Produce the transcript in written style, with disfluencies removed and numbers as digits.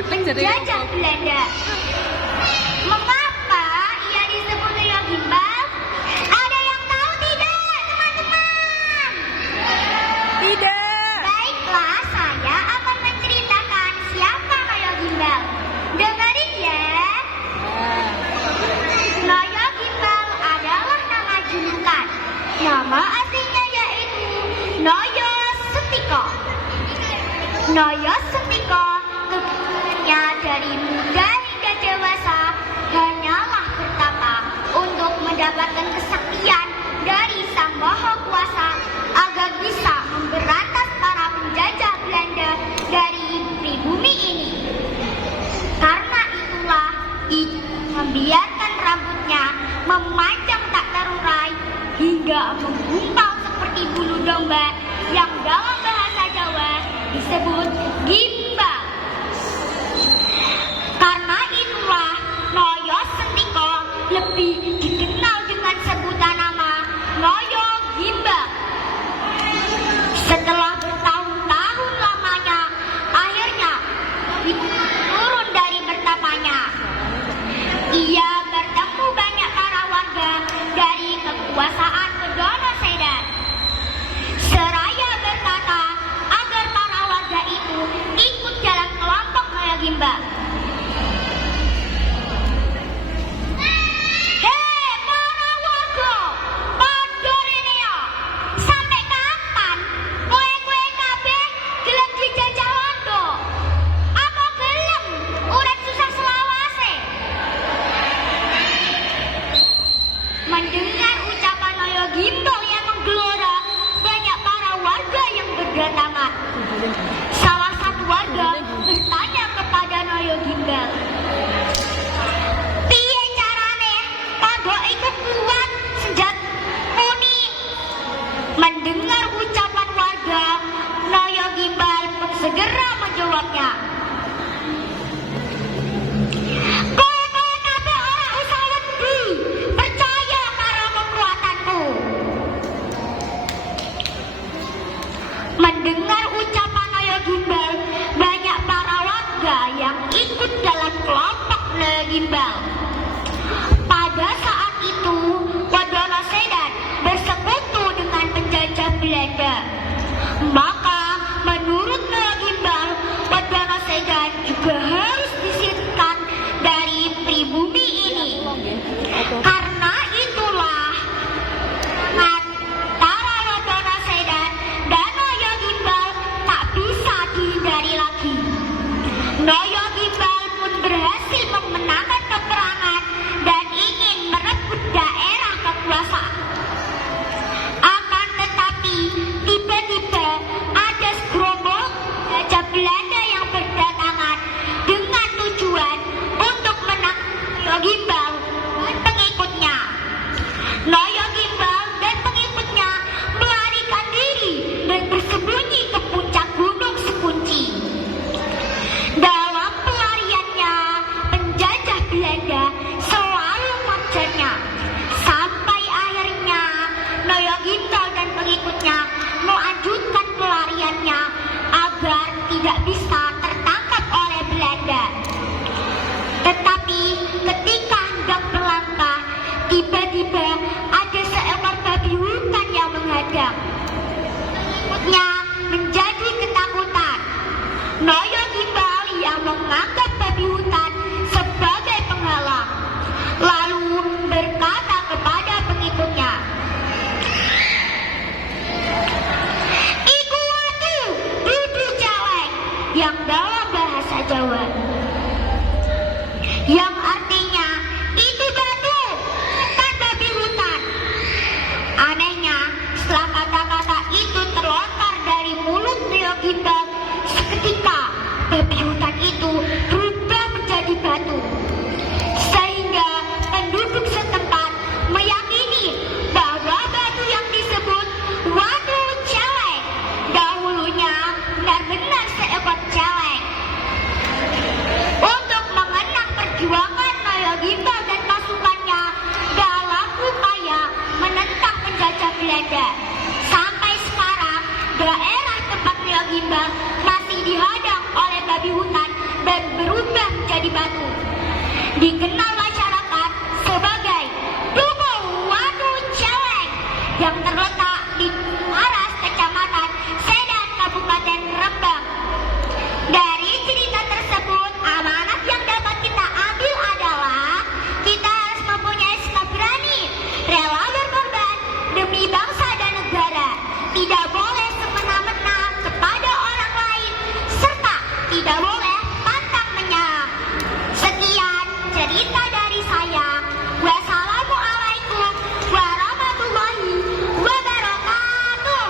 penjajah Belanda. Mengapa ia disebut Noyo Gimbal? Ada yang tahu tidak, teman-teman? Tidak. Baiklah, saya akan menceritakan siapa Noyo Gimbal. Dengerin ya. Noyo Gimbal adalah nama julukan. Nama aslinya yaitu Noyo Sentiko. Noyo Sentiko kegiatannya dari muda hingga dewasa hanyalah bertapa untuk mendapatkan kesaktian dari Sang Maha Kuasa agar bisa memberantas para penjajah Belanda dari pribumi ini. Karena itulah ia membiarkan rambutnya memanjang tak terurai hingga menggumpal seperti bulu domba yang dalam bahasa Jawa disebut gimbal. Karena itulah Noyo Sentiko lebih dikenal dengan sebutan nama Noyo Gimbal. Setelah bertahun-tahun lamanya, akhirnya turun dari bertapanya. Ia bertemu banyak para warga dari kekuasaan Kedono Sedan. Seraya berkata agar para warga itu ikut dalam kelompok Noyo Gimbal. Hei para warga, padha rene ya. Sampai kapan kowe-kowe kabeh gelem dijajah londo? Apa gelem urip susah selawase? Mendengar ucapan Noyo Gimbal yang menggelora, banyak para warga yang berdatangan. Salah satu warga bertanya kepada Noyo Gimbal, "Piye carane kanggo ikut kuat sejak muni?" Mendengar ucapan warga, Noyo Gimbal pun segera menjawabnya, "Kowe-kowe kabeh ora usah wedi, percaya karo kekuatanku." Mendengar ucapan Noyo Gimbal, banyak para warga yang ikut dalam kelompok Noyo Gimbal. Pada saat itu, Kedono Sedan bersekutu dengan penjajah Belanda. Maka, menurut Noyo Gimbal, Kedono Sedan juga harus disingkirkan dari pribumi ini. Karena itulah, antara Kedono Sedan dan Noyo Gimbal tak bisa dihindari lagi. Noyo Gimbal pun berhasil memenangkan peperangan dan ingin merebut daerah kekuasaan. Akan tetapi, tiba-tiba ada segerombol penjajah Belanda yang berdatangan dengan tujuan untuk menangkap Noyo Gimbal dan pengikutnya. Noyo Gimbal dan pengikutnya melarikan diri dan bersembunyi ke puncak gunung Sekunci. Dalam pelariannya, penjajah Belanda selalu mengejarnya. Sampai akhirnya Noyo Gimbal dan pengikutnya melanjutkan pelariannya agar tidak bisa tertangkap oleh Belanda. Tetapi ketika hendak melangkah, tiba-tiba ada seekor babi hutan yang menghadang. Pengikutnya menjadi ketakutan. Noyo Gimbal yang menganggap babi hutan sebagai penghalang, lalu berkata kepada pengikutnya, "Iku watu dudu celeng," yang dalam bahasa Jawa, yang artinya itu batu, bukan babi hutan. Anehnya, setelah kata-kata itu terlontar dari mulut Noyo Gimbal, seketika babi hutan itu berubah menjadi batu. Sehingga penduduk setempat meyakini bahwa batu yang disebut watu celeng dahulunya benar-benar seekor celeng. Untuk mengenang perjuangan Noyo Gimbal dan pasukannya dalam upaya menentang penjajah Belanda, sampai sekarang daerah tempat Noyo Gimbal masih dihadang oleh babi hutan dan dikenal